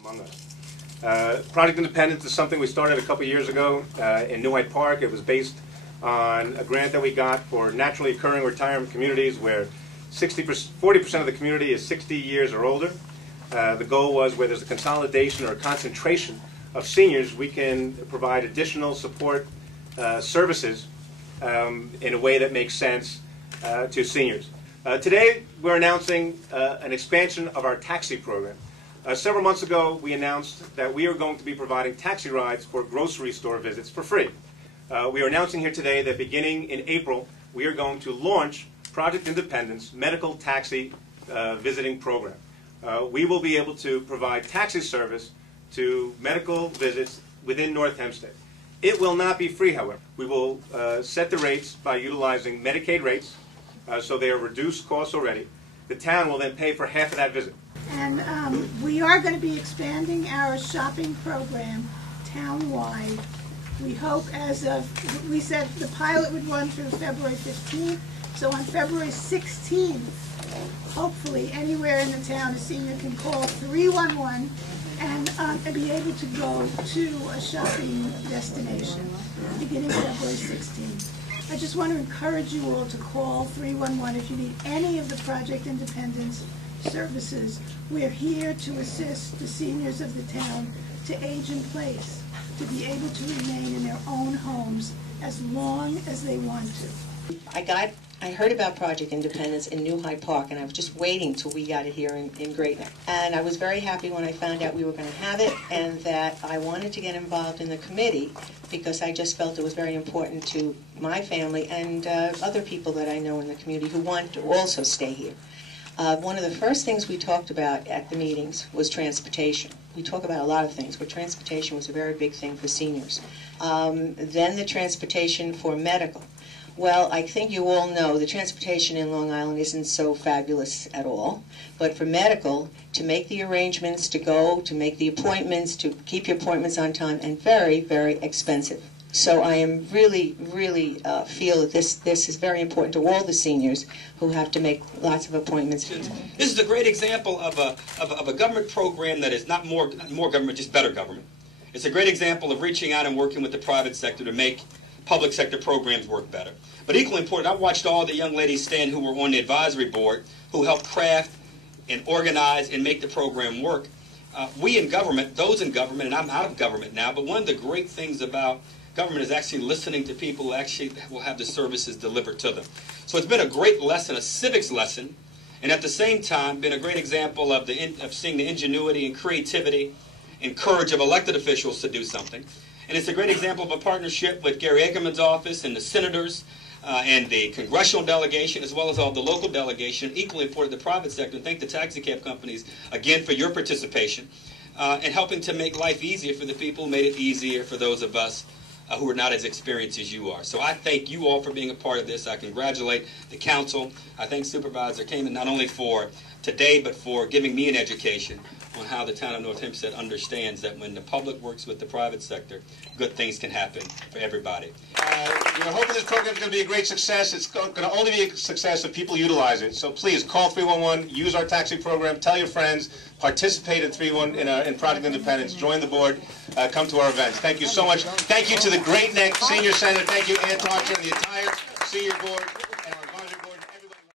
among us. Project Independence is something we started a couple years ago in New Hyde Park. It was based on a grant that we got for naturally occurring retirement communities where 40% of the community is 60 years or older. The goal was where there's a consolidation or a concentration of seniors, we can provide additional support services in a way that makes sense to seniors. Today we're announcing an expansion of our taxi program. Several months ago we announced that we are going to be providing taxi rides for grocery store visits for free. We are announcing here today that beginning in April we are going to launch Project Independence Medical Taxi Visiting Program. We will be able to provide taxi service to medical visits within North Hempstead. It will not be free, however. We will set the rates by utilizing Medicaid rates, so they are reduced costs already. The town will then pay for half of that visit. And we are going to be expanding our shopping program town-wide. We hope we said the pilot would run through February 15th, so on February 16th, hopefully anywhere in the town a senior can call 311 and be able to go to a shopping destination beginning February 16th. I just want to encourage you all to call 311 if you need any of the Project Independence services. We're here to assist the seniors of the town to age in place, to be able to remain in their own homes as long as they want to. I heard about Project Independence in New Hyde Park, and I was just waiting till we got it here in Great Neck. And I was very happy when I found out we were going to have it, and that I wanted to get involved in the committee because I just felt it was very important to my family and other people that I know in the community who want to also stay here. One of the first things we talked about at the meetings was transportation. We talk about a lot of things, but transportation was a very big thing for seniors. Then the transportation for medical. Well, I think you all know the transportation in Long Island isn't so fabulous at all. But for medical, to make the arrangements to go, to make the appointments, to keep your appointments on time, and very, very expensive. So I am really feel that this is very important to all the seniors who have to make lots of appointments. This is a great example of a government program that is not more government, just better government. It's a great example of reaching out and working with the private sector to make public sector programs work better. But equally important, I watched all the young ladies stand who were on the advisory board who helped craft and organize and make the program work. We in government, those in government, and I'm out of government now, but one of the great things about government is actually listening to people who actually will have the services delivered to them. So it's been a great lesson, a civics lesson, and at the same time been a great example of seeing the ingenuity and creativity and courage of elected officials to do something. And it's a great example of a partnership with Gary Ackerman's office and the senators and the congressional delegation, as well as all the local delegation, equally important the private sector. And thank the taxi cab companies again for your participation and helping to make life easier for the people who made it easier for those of us who are not as experienced as you are. So I thank you all for being a part of this. I congratulate the council. I thank Supervisor Kaiman not only for today, but for giving me an education on how the town of North Hempstead understands that when the public works with the private sector, good things can happen for everybody. We're hoping this program is going to be a great success. It's going to only be a success if people utilize it. So please call 311, use our taxi program, tell your friends, participate in Project Independence, join the board, come to our events. Thank you so much. Thank you to the Great Neck Senior Center. Thank you, Ann Archer, and the entire senior board.